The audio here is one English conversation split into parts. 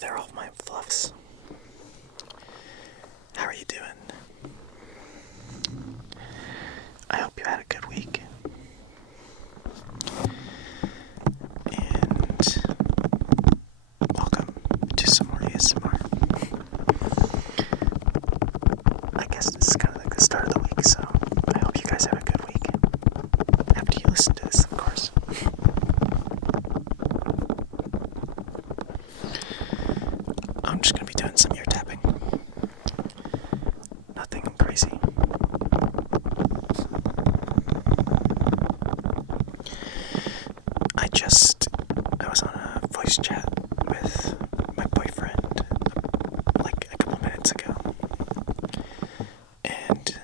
Hey there, all my fluffs. How are you doing? I hope you had a good week. And welcome to some more ASMR. I guess this is kind of like the start of the week, so I hope you guys have a good week. After you listen to this, of course. I'm just going to be doing some ear tapping. Nothing crazy. I was on a voice chat with my boyfriend like a couple minutes ago. And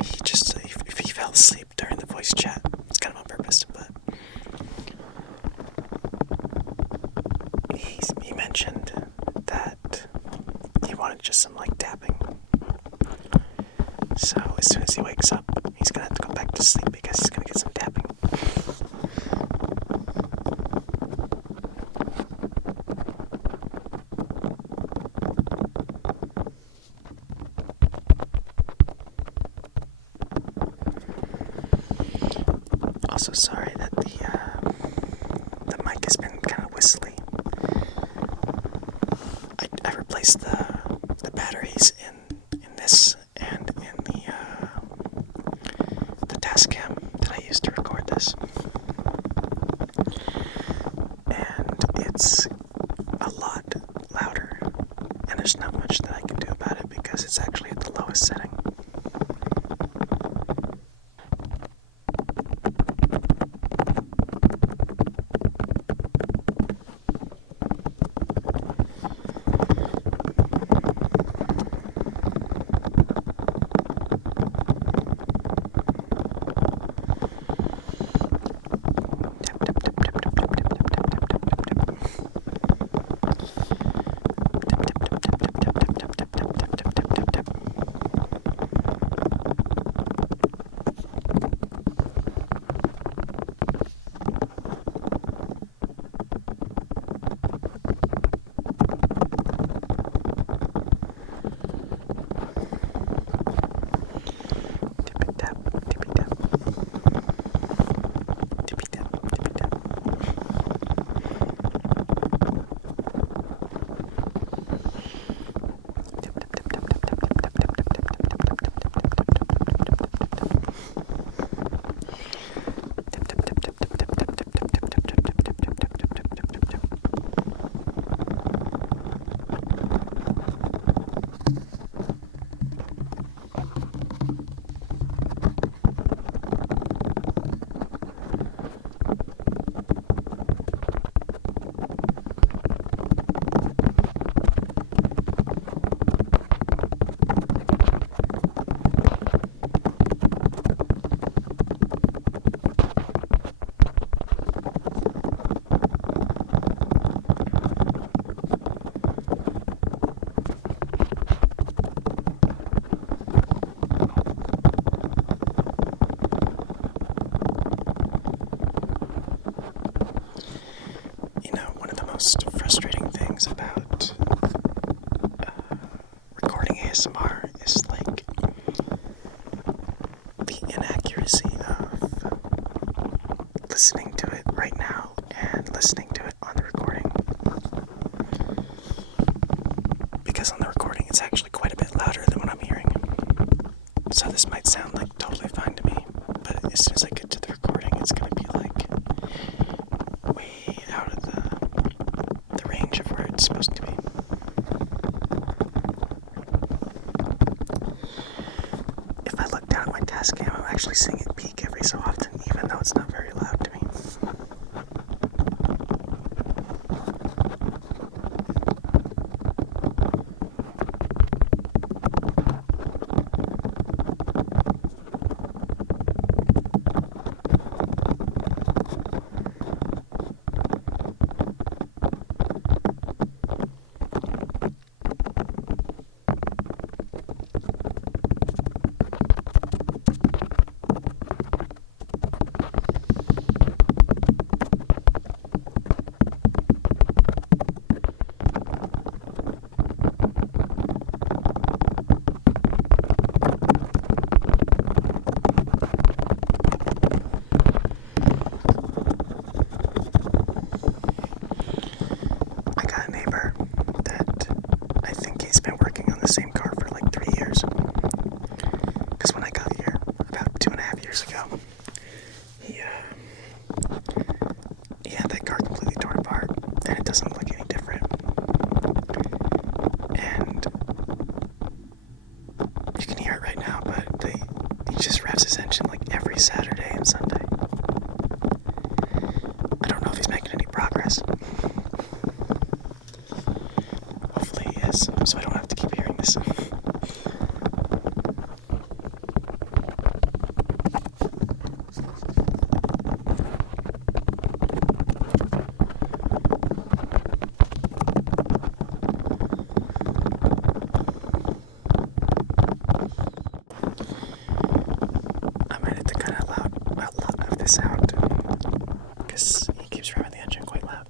if he fell asleep during the voice chat, it's kind of on purpose, but he mentioned that he wanted just some like tapping. So as soon as he wakes up, he's gonna have to go back to sleep because he's gonna get some tapping. Also, sorry that the mic has been kind of whistly. I replaced the batteries in this and in the TASCAM that I used to record this, and it's a lot louder, and there's not much that I can do about it because it's actually at the lowest setting. Most frustrating things about recording ASMR is like the inaccuracy of listening to it right now and listening to it on the recording. Because on the recording it's actually quite a bit louder than what I'm hearing. So this might sound like totally fine to me, but as soon as I get to the recording it's going to be like way out of the range of where it's supposed to be. If I look down at my TASCAM, I'm actually seeing it peak every so often, even though it's not very loud to me. he had that car completely torn apart, and it doesn't look any different. And you can hear it right now, but he just revs his engine like every Saturday and Sunday. I don't know if he's making any progress. Hopefully he is, so I don't have to keep hearing this. I might have to cut a lot of this out, because he keeps revving the engine quite loud.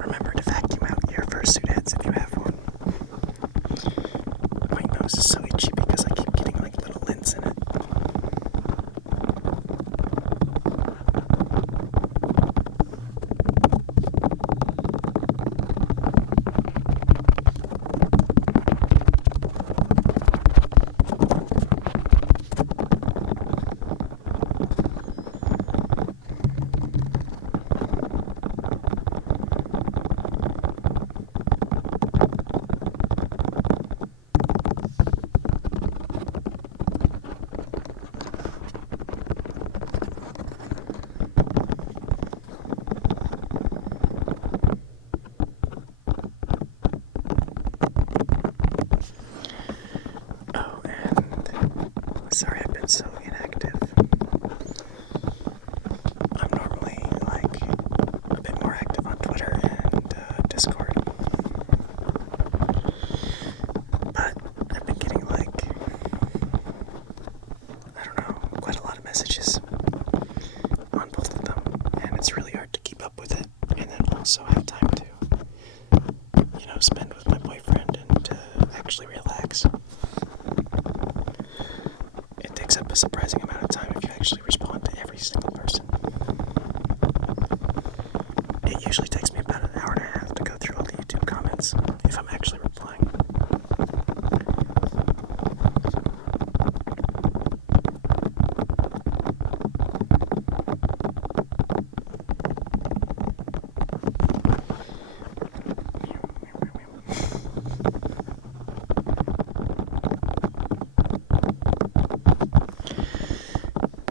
Remember to vacuum out your fursuit heads if you have one. My nose is so itchy because I keep getting like little lint in it. Oh, and sorry I've been so inactive. I'm normally like a bit more active on Twitter and Discord. But I've been getting like, I don't know, quite a lot of messages on both of them, and it's really hard to keep up with it, and then also have time to, spend with my boyfriend and to actually relax. It takes up a surprising amount of time if you actually respond to every single person. It usually takes me about an hour and a half to go through all the YouTube comments if I'm actually replying.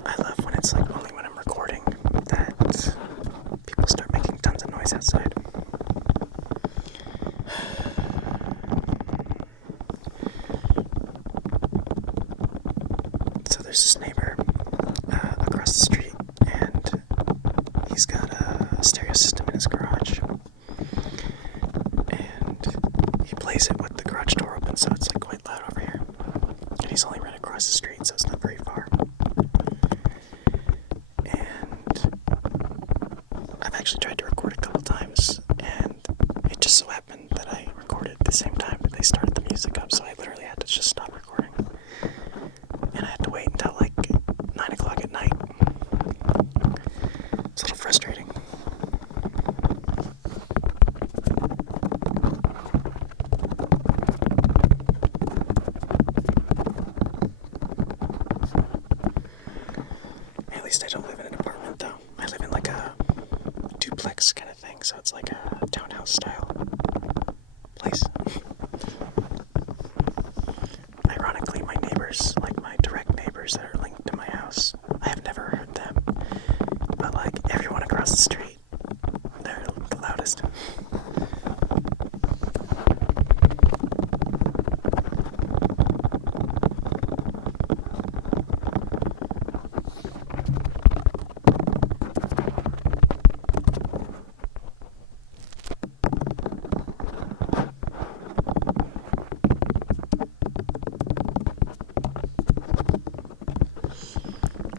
I love when it's like only when I'm recording that people start making tons of noise outside. So there's this neighbor across the street, and he's got a stereo system in his garage, and he plays it with the garage door open, so it's like quite loud over here. And he's only right across the street, so it's not very far. And I've actually tried to record a couple times, and it just so happened that I recorded at the same time that they started the music up, so I literally had to just stop recording. And I had to wait until like 9 o'clock at night. It's a little frustrating. At least I don't live in an apartment though. I live in like a duplex kind of thing, so it's like a townhouse style place. Ironically, my neighbors, like my direct neighbors that are linked to my house, I have never heard them, but like everyone across the street, they're the loudest.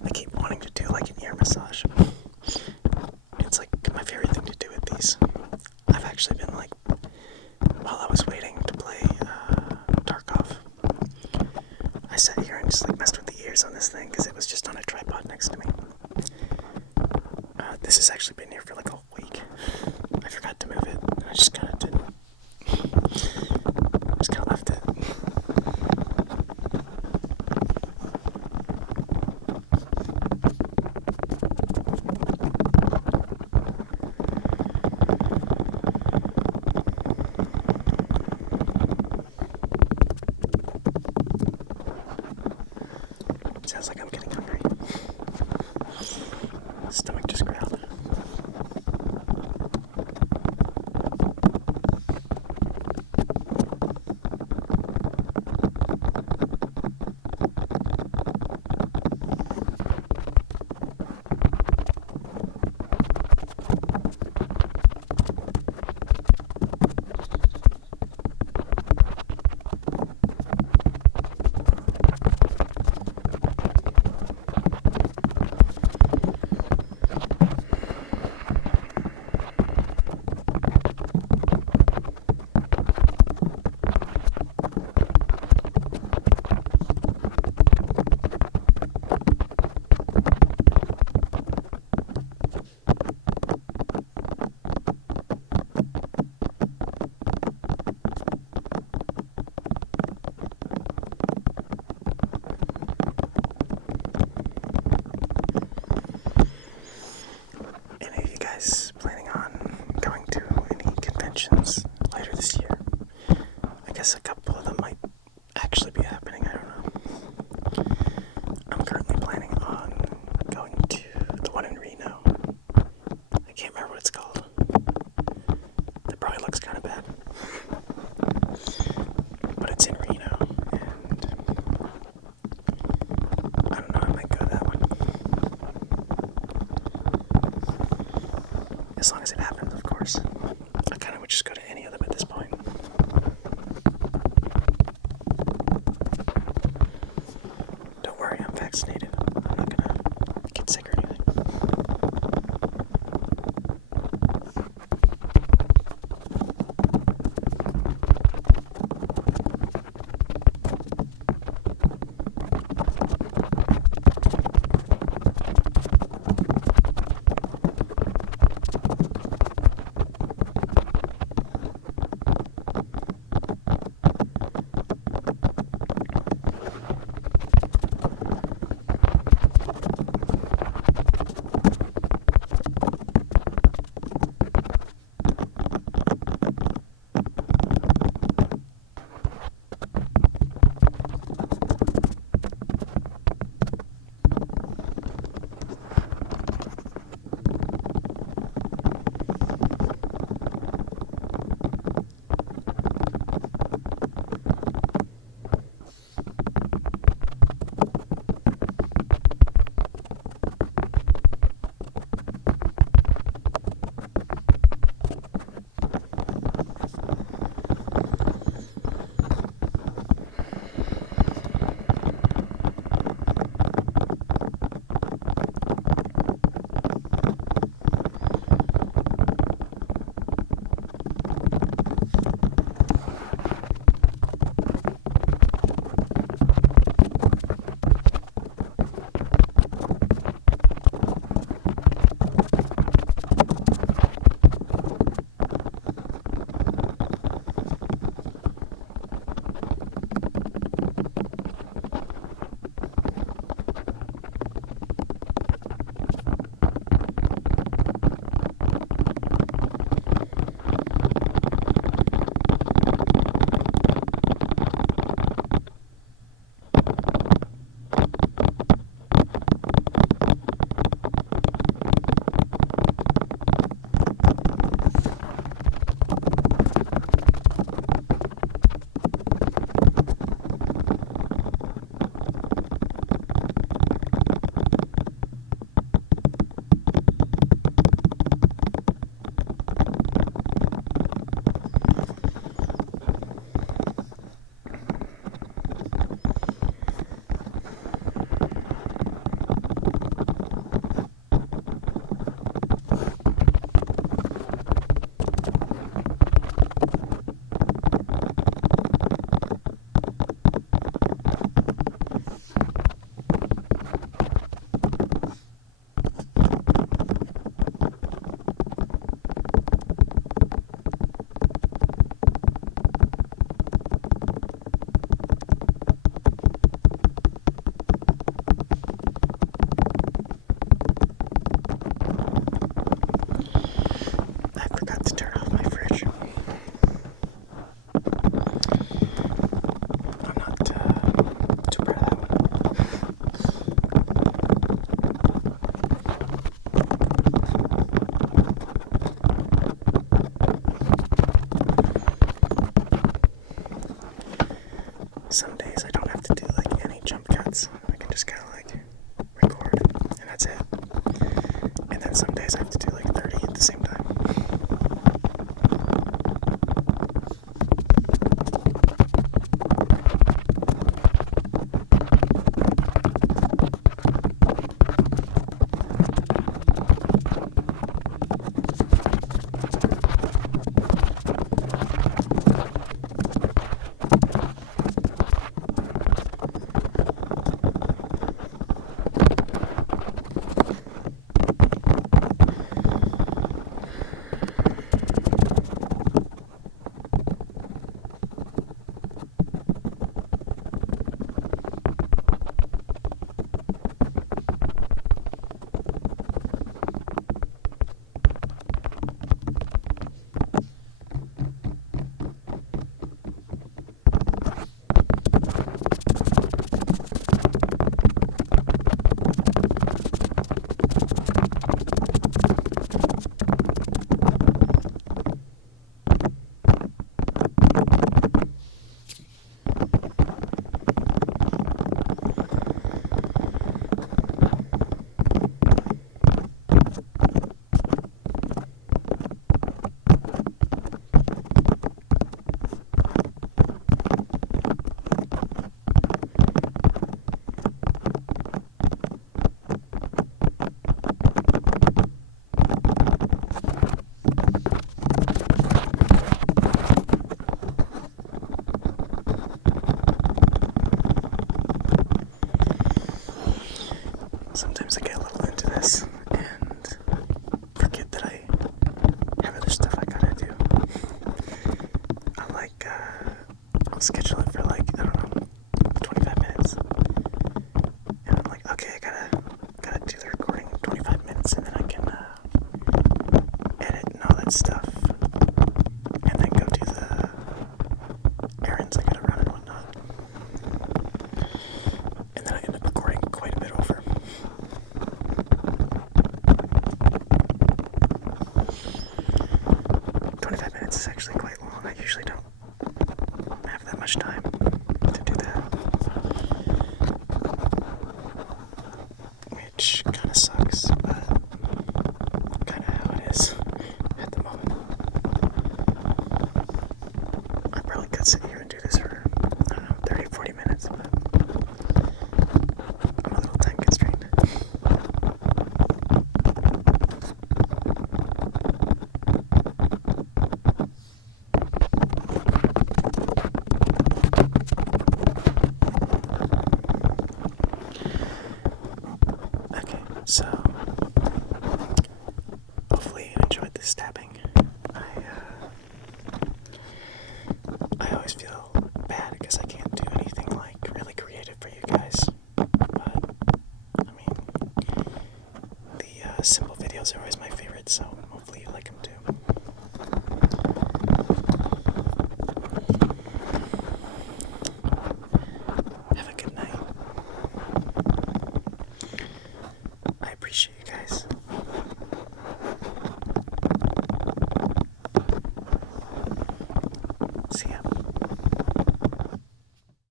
I keep wanting to do like an ear massage. It's like my favorite thing to do with these. I've actually been like, while I was waiting to play Tarkov, I sat here and just like messed with the ears on this thing because it was just on a tripod. as long as it happens, of course. I kind of would just go to any of them at this point. Don't worry, I'm vaccinated. I'm not gonna get sick or anything. Some days I don't have to do like any jump cuts. I can just kind of like record and that's it. And then some days I have to do like 30 at the same time. get a little into this and forget that I have other stuff I gotta do. I'm like, I'll schedule it for like, I don't know, 25 minutes. And I'm like, okay, I gotta do the recording in 25 minutes and then I can edit and all that stuff. And then go do the errands I gotta run and whatnot. And then I end up recording quite a bit over. It's actually quite long. I usually don't have that much time to do that, which kind of sucks, but